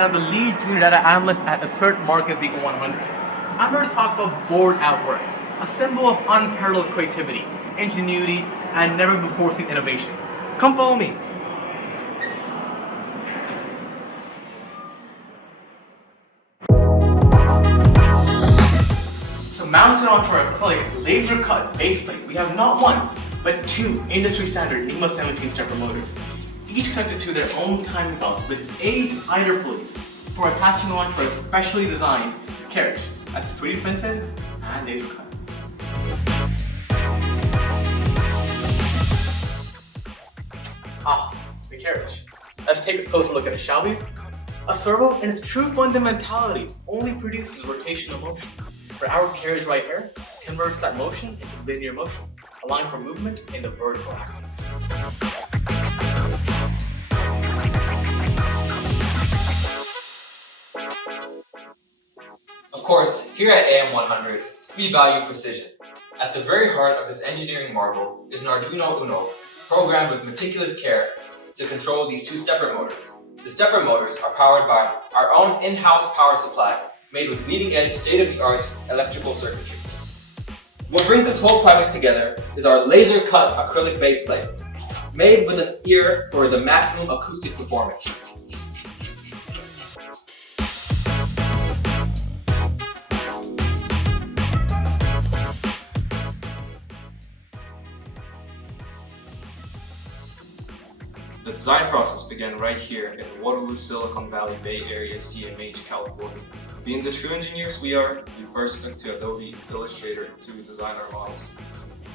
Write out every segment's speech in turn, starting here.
and I'm the lead junior data analyst at Assertmark Equal 100. I'm here to talk about bored at work, a symbol of unparalleled creativity, ingenuity, and never before seen innovation. Come follow me. So mounted onto our acrylic laser-cut base plate, we have not one, but two industry-standard NEMA 17-stepper motors, each connected to their own timing belt with 8 idler pulleys for attaching onto a specially designed carriage that's 3D printed and laser-cut. The carriage. Let's take a closer look at it, shall we? A servo, in its true fundamentality, only produces rotational motion. For our carriage right here, converts that motion into linear motion, allowing for movement in the vertical axis. Of course, here at AM100, we value precision. At the very heart of this engineering marvel is an Arduino Uno, programmed with meticulous care to control these 2 stepper motors. The stepper motors are powered by our own in-house power supply, made with leading-edge, state-of-the-art electrical circuitry. What brings this whole project together is our laser-cut acrylic base plate, made with an ear for the maximum acoustic performance. The design process began right here in Waterloo, Silicon Valley, Bay Area, CMH, California. Being the true engineers we are, we first took to Adobe Illustrator to design our models.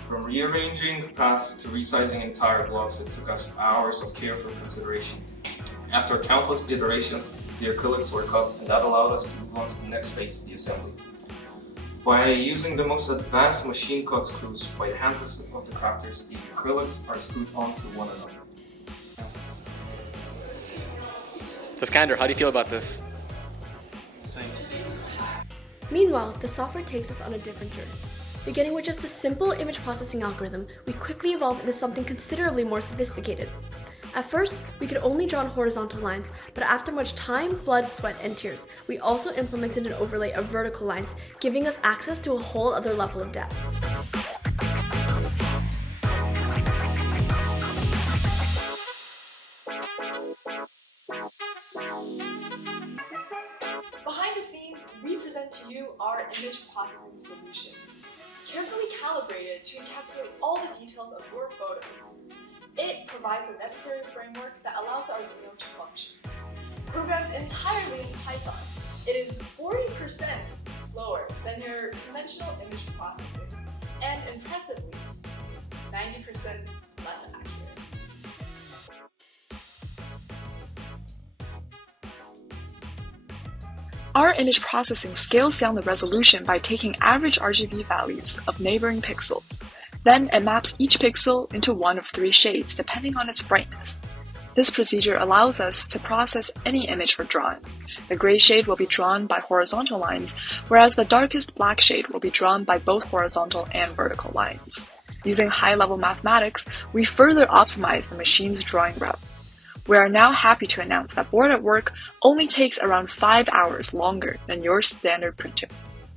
From rearranging the paths to resizing entire blocks, it took us hours of careful consideration. After countless iterations, the acrylics were cut, and that allowed us to move on to the next phase of the assembly. By using the most advanced machine cut screws by the hands of the crafters, the acrylics are screwed onto one another. So Skander, how do you feel about this? Same. Meanwhile, the software takes us on a different journey. Beginning with just a simple image processing algorithm, we quickly evolved into something considerably more sophisticated. At first, we could only draw on horizontal lines, but after much time, blood, sweat, and tears, we also implemented an overlay of vertical lines, giving us access to a whole other level of depth. Behind the scenes, we present to you our image processing solution, carefully calibrated to encapsulate all the details of your photos. It provides the necessary framework that allows Arduino to function. Programmed entirely in Python, it is 40% slower than your conventional image processing, and impressively, 90% less accurate. Our image processing scales down the resolution by taking average RGB values of neighboring pixels. Then it maps each pixel into one of 3 shades depending on its brightness. This procedure allows us to process any image for drawing. The gray shade will be drawn by horizontal lines, whereas the darkest black shade will be drawn by both horizontal and vertical lines. Using high-level mathematics, we further optimize the machine's drawing route. We are now happy to announce that Board at Work only takes around 5 hours longer than your standard printer.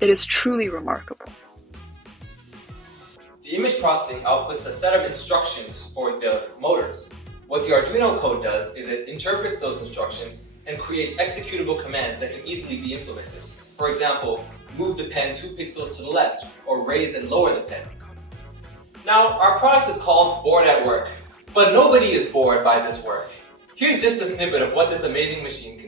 It is truly remarkable. The image processing outputs a set of instructions for the motors. What the Arduino code does is it interprets those instructions and creates executable commands that can easily be implemented. For example, move the pen 2 pixels to the left, or raise and lower the pen. Now, our product is called Board at Work, but nobody is bored by this work. Here's just a snippet of what this amazing machine can do.